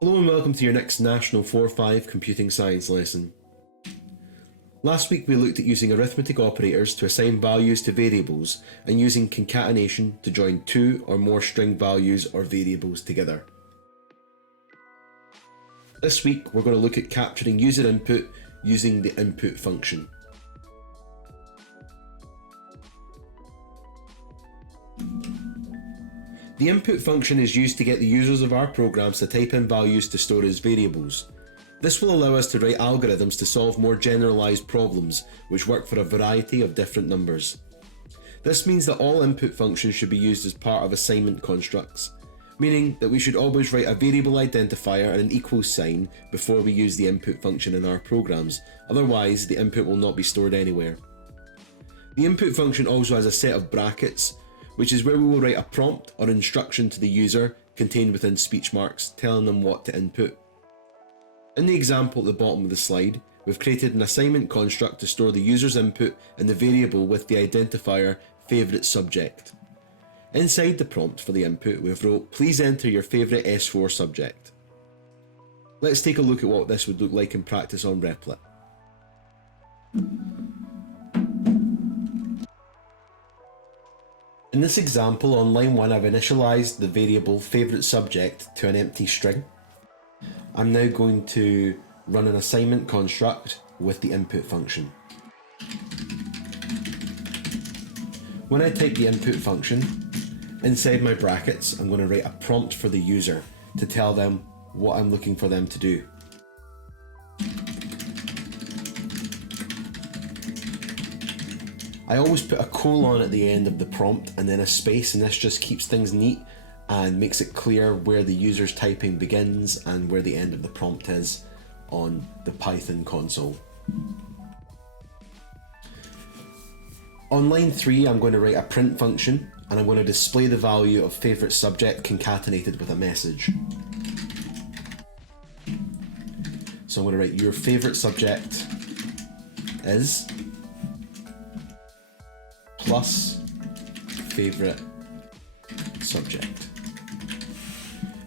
Hello and welcome to your next National 4-5 Computing Science lesson. Last week we looked at using arithmetic operators to assign values to variables and using concatenation to join two or more string values or variables together. This week we're going to look at capturing user input using the input function. The input function is used to get the users of our programs to type in values to store as variables. This will allow us to write algorithms to solve more generalized problems which work for a variety of different numbers. This means that all input functions should be used as part of assignment constructs, meaning that we should always write a variable identifier and an equals sign before we use the input function in our programs, otherwise the input will not be stored anywhere. The input function also has a set of brackets, which is where we will write a prompt or instruction to the user contained within speech marks telling them what to input. In the example at the bottom of the slide, we've created an assignment construct to store the user's input in the variable with the identifier favourite subject. Inside the prompt for the input we've wrote, please enter your favourite S4 subject. Let's take a look at what this would look like in practice on Replit. In this example, on line 1 I've initialised the variable favourite subject to an empty string. I'm now going to run an assignment construct with the input function. When I type the input function, inside my brackets I'm going to write a prompt for the user to tell them what I'm looking for them to do. I always put a colon at the end of the prompt and then a space, and this just keeps things neat and makes it clear where the user's typing begins and where the end of the prompt is on the Python console. On line 3 I'm going to write a print function and I'm going to display the value of favourite subject concatenated with a message. So I'm going to write your favourite subject is plus favourite subject.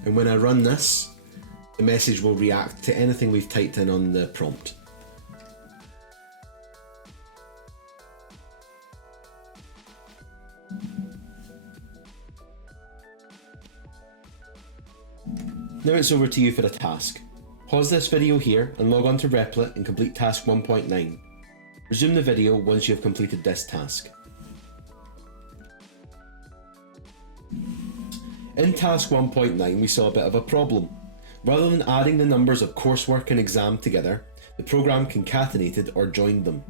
And when I run this, the message will react to anything we've typed in on the prompt. Now it's over to you for a task. Pause this video here and log on to Replit and complete task 1.9. Resume the video once you have completed this task. In task 1.9 we saw a bit of a problem. Rather than adding the numbers of coursework and exam together, the program concatenated or joined them.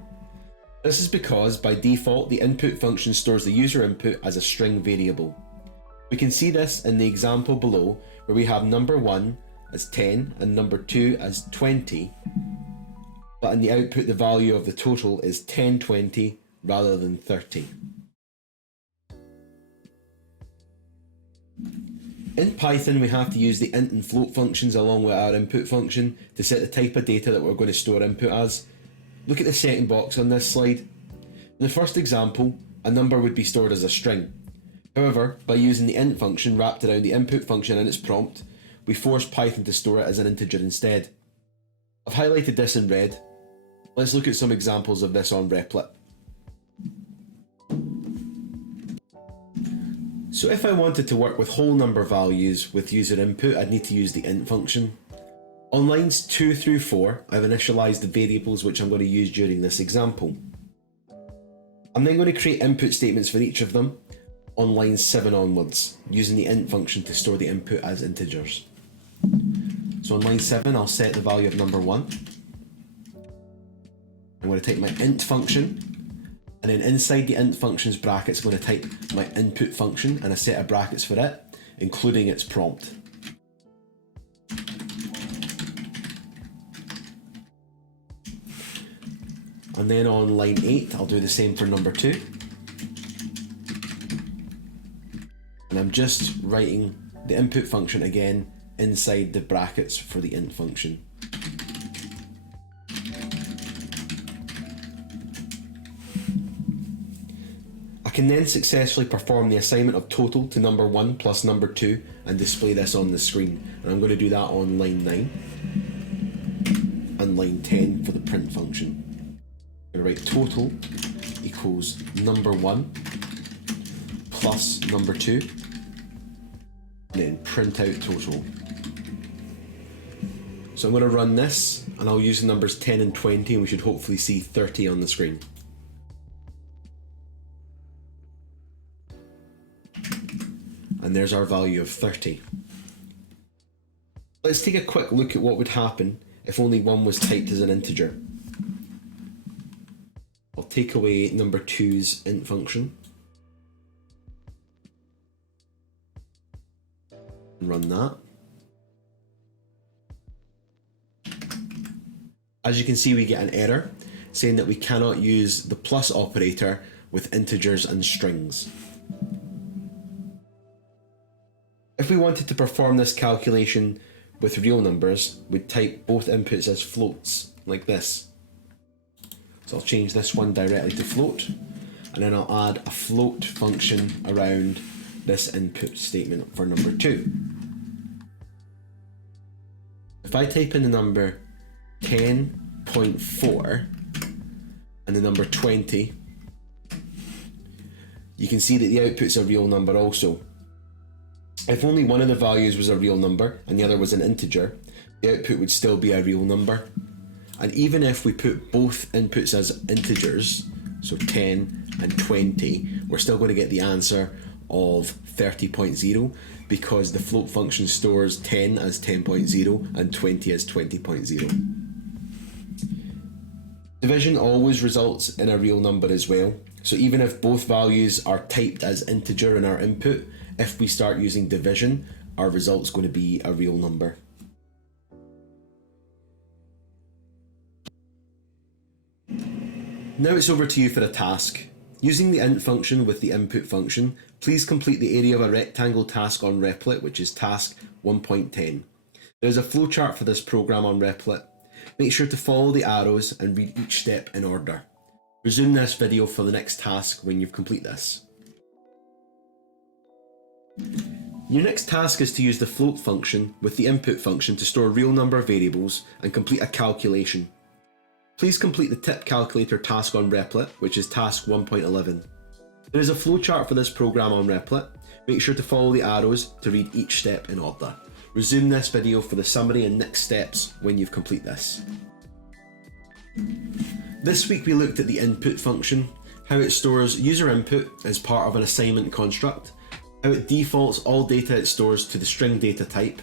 This is because by default the input function stores the user input as a string variable. We can see this in the example below where we have number 1 as 10 and number 2 as 20, but in the output the value of the total is 1020 rather than 30. In Python we have to use the int and float functions along with our input function to set the type of data that we're going to store input as. Look at the setting box on this slide. In the first example, a number would be stored as a string. However, by using the int function wrapped around the input function and its prompt, we force Python to store it as an integer instead. I've highlighted this in red. Let's look at some examples of this on Replit. So if I wanted to work with whole number values with user input, I'd need to use the int function. On lines 2 through 4, I've initialised the variables which I'm going to use during this example. I'm then going to create input statements for each of them on lines 7 onwards, using the int function to store the input as integers. So on line 7 I'll set the value of number 1. I'm going to type my int function, and then inside the int function's brackets I'm going to type my input function and a set of brackets for it, including its prompt. And then on line 8 I'll do the same for number 2. And I'm just writing the input function again inside the brackets for the int function. A can then successfully perform the assignment of total to number 1 plus number 2 and display this on the screen. And I'm going to do that on line 9 and line 10 for the print function. I'm going to write total equals number 1 plus number 2 and then print out total. So I'm going to run this and I'll use the numbers 10 and 20 and we should hopefully see 30 on the screen. And there's our value of 30. Let's take a quick look at what would happen if only 1 was typed as an integer. I'll take away number 2's int function and run that. As you can see, we get an error saying that we cannot use the plus operator with integers and strings. If we wanted to perform this calculation with real numbers, we'd type both inputs as floats, like this. So I'll change this one directly to float, and then I'll add a float function around this input statement for number 2. If I type in the number 10.4 and the number 20, you can see that the output's a real number also. If only one of the values was a real number and the other was an integer, the output would still be a real number. And even if we put both inputs as integers, so 10 and 20, we're still going to get the answer of 30.0 because the float function stores 10 as 10.0 and 20 as 20.0. Division always results in a real number as well. So even if both values are typed as integer in our input, if we start using division, our result's going to be a real number. Now it's over to you for a task. Using the int function with the input function, please complete the area of a rectangle task on Replit, which is task 1.10. There's a flowchart for this program on Replit. Make sure to follow the arrows and read each step in order. Resume this video for the next task when you've completed this. Your next task is to use the float function with the input function to store real number variables and complete a calculation. Please complete the tip calculator task on Replit, which is task 1.11. There is a flowchart for this program on Replit. Make sure to follow the arrows to read each step in order. Resume this video for the summary and next steps when you've completed this. This week we looked at the input function, how it stores user input as part of an assignment construct, how it defaults all data it stores to the string data type,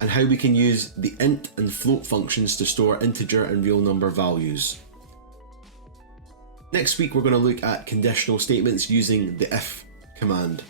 and how we can use the int and float functions to store integer and real number values. Next week we're going to look at conditional statements using the if command.